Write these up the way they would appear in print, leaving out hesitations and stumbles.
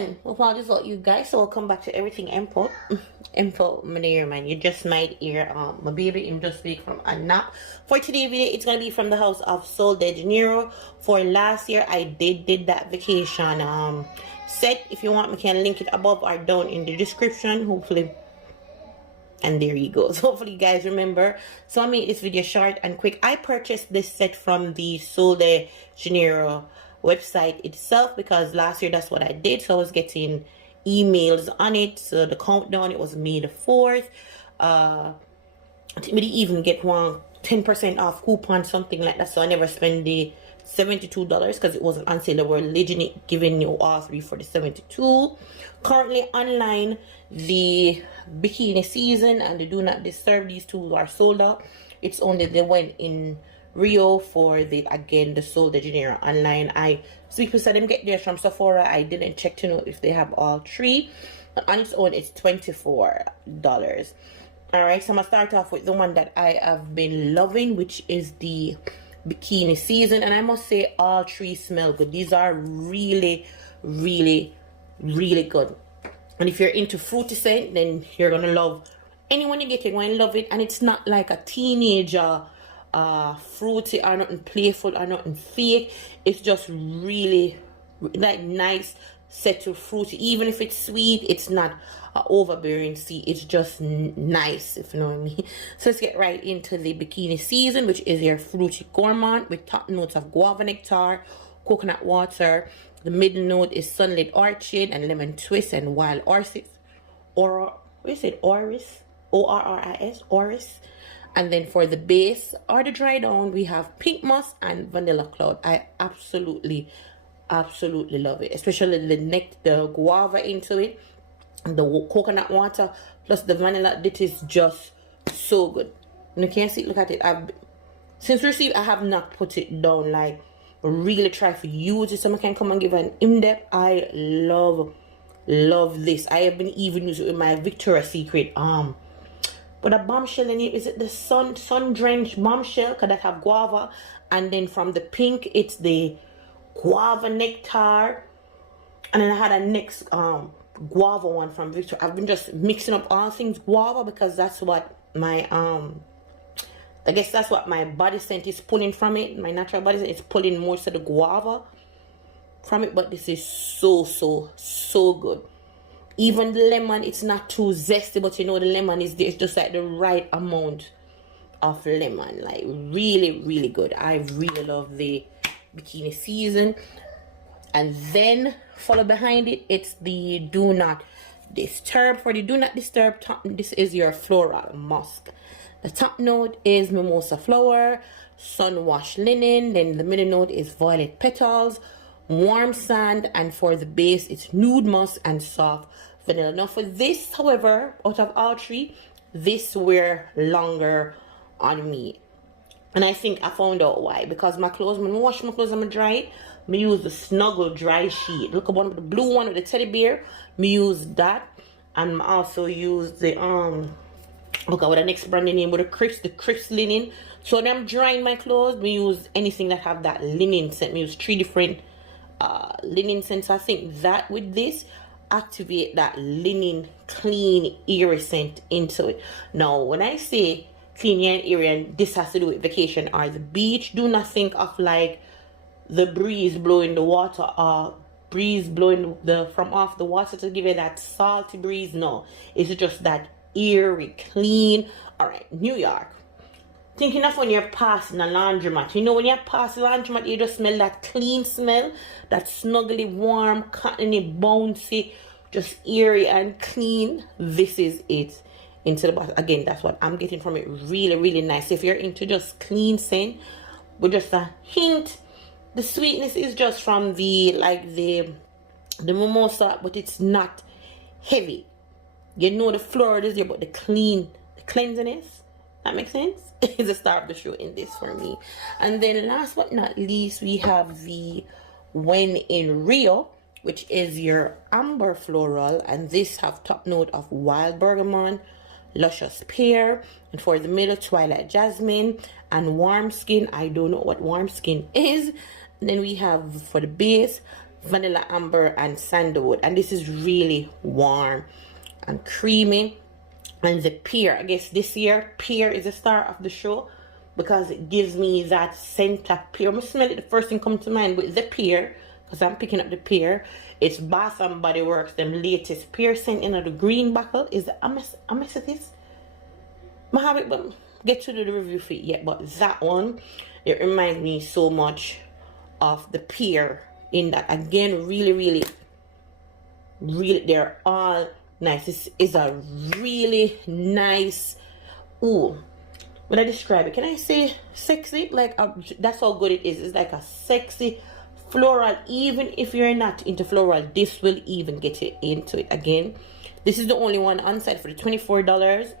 man, hope all this out, you guys. So welcome back to everything Empo. Empo Janeiro, man. You just might hear my baby him just speak from a nap. For today's video, it's gonna be from the house of Sol de Janeiro. For last year, I did that vacation set. If you want, we can link it above or down in the description. Hopefully. And there you go. So hopefully you guys remember. So I made this video short and quick. I purchased this set from the Sol de Janeiro website itself because last year that's what I did. So I was getting emails on it. So the countdown, it was May the 4th. I didn't even get one 10% off coupon, something like that. So I never spent the $72 because it wasn't on sale. They were legitimately giving you all three for the $72. Currently online, the Bikini season and the Do Not Disturb, these two are sold out. It's only they went in Rio for the Sol de Janeiro online. People said them get theirs from Sephora. I didn't check to know if they have all three, but on its own it's $24. All right, so I'm gonna start off with the one that I have been loving, which is the Bikini season, and I must say all three smell good. These are really good, and if you're into fruity scent, then you're gonna love anyone you get. You're going to love it, and it's not like a teenager fruity or nothing playful or nothing fake. It's just really like nice settled fruity. Even if it's sweet, it's not overbearing. See, it's just nice, if you know what I mean. So let's get right into the Bikini season, which is your fruity gourmand with top notes of guava nectar, coconut water. The middle note is sunlit orchid and lemon twist and wild orris, or what is it, orris, O-R-R-I-S, orris. And then for the base or the dry down, we have pink moss and vanilla cloud. I absolutely love it, especially the guava into it, and the coconut water plus the vanilla. This is just so good. And you can't see, look at it. Since received, I have not put it down, like really try to use it so I can come and give an in-depth. I love this. I have been even using it with my Victoria's Secret but a bombshell in it. Is it the sun drenched bombshell? Because that have guava, and then from the pink it's the guava nectar, and then I had a next guava one from Victoria. I've been just mixing up all things guava because that's what my I guess that's what my body scent is pulling from it. My natural body scent is pulling most of the guava from it, but this is so good. Even the lemon, it's not too zesty, but you know the lemon is there. It's just like the right amount of lemon. Like really good. I really love the Bikini season. And then follow behind it, it's the Do Not Disturb. For the Do Not Disturb, this is your floral musk. The top note is mimosa flower, sun washed linen. Then the middle note is violet petals, warm sand, and for the base it's nude musk and soft vanilla. Now for this, however, out of all three, this wear longer on me, and I think I found out why. Because my clothes, when I wash my clothes and I dry it, me use the Snuggle dry sheet. Look at one, the blue one with the teddy bear. Me use that, and I also use the look at what the next brand name with the crisp linen. So when I'm drying my clothes, me use anything that have that linen scent. Me use 3 different linen scents. So I think that with this activate that linen clean airy scent into it. Now when I say clean and airy, and this has to do with vacation or the beach, do not think of like the breeze blowing the water or breeze blowing from off the water to give it that salty breeze. No, it's just that airy clean. All right, New York, thinking of when you're passing a laundromat. You know, when you're passing a laundromat, you just smell that clean smell, that snuggly, warm, cottony, bouncy, just airy and clean. This is it into the bottle. Again, that's what I'm getting from it. Really nice. If you're into just clean scent with just a hint, the sweetness is just from the mimosa, but it's not heavy. You know the floral is there, but the cleansiness, that makes sense, is the star of the show in this for me. And then last but not least, we have the When in Rio, which is your amber floral, and this have top note of wild bergamot, luscious pear, and for the middle, twilight jasmine and warm skin. I don't know what warm skin is. And then we have for the base vanilla amber and sandalwood, and this is really warm and creamy. And the pear, I guess this year pear is the star of the show because it gives me that scent of pear. I'm gonna smell it, the first thing comes to mind with the pear, because I'm picking up the pear. It's Bath and Body Works, them latest pear scent in the green bottle. Is the Amethyst? I have it, but get to do the review for it yet. But that one, it reminds me so much of the pear in that. Again, really, they're all nice. This is a really nice, ooh, when I describe it, can I say sexy? Like, that's how good it is. It's like a sexy floral. Even if you're not into floral, this will even get you into it. Again, this is the only one on site for the $24.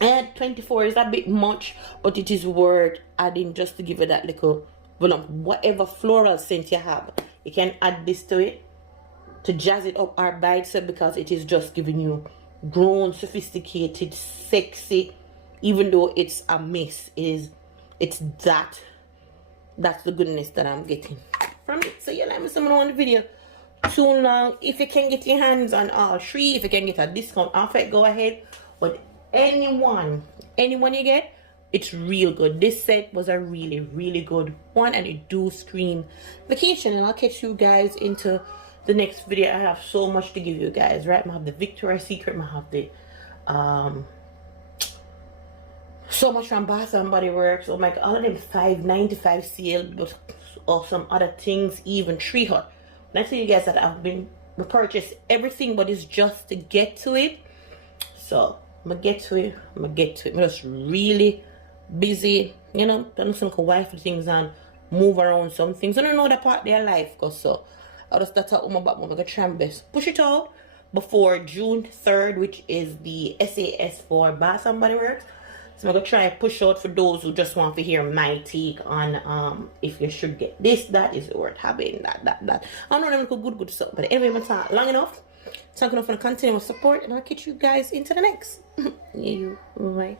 And 24 is a bit much, but it is worth adding just to give it that little volume. Whatever floral scent you have, you can add this to it to jazz it up or by itself, because it is just giving you grown, sophisticated, sexy. Even though it's a mess, it's that's the goodness that I'm getting from it. So yeah, let me someone on the video too long. If you can get your hands on all three, if you can get a discount off it, go ahead. But anyone you get, it's real good. This set was a really good one, and it do scream vacation. And I'll catch you guys into the next video. I have so much to give you guys, right? I have the Victoria's Secret, I have the so much from Bath and Body Works. Oh my god, all of them $5.95 sale, but or some other things, even Tree Hut. And I tell you guys that I've been repurchased everything, but it's just to get to it. So I'm gonna get to it. I'm just really busy, you know. I'm some wife things and move around some things. I don't know that part of their life, cause so I'll just start out with my back. I'm gonna try my best push it out before June 3rd, which is the SAS for Bath and Body Works. So I'm gonna try and push out for those who just want to hear my take on if you should get this, that is worth having, that. I don't know them good stuff. But anyway, I'm talking long enough. Thank you for the continuous support, and I'll catch you guys into the next. Yeah, right.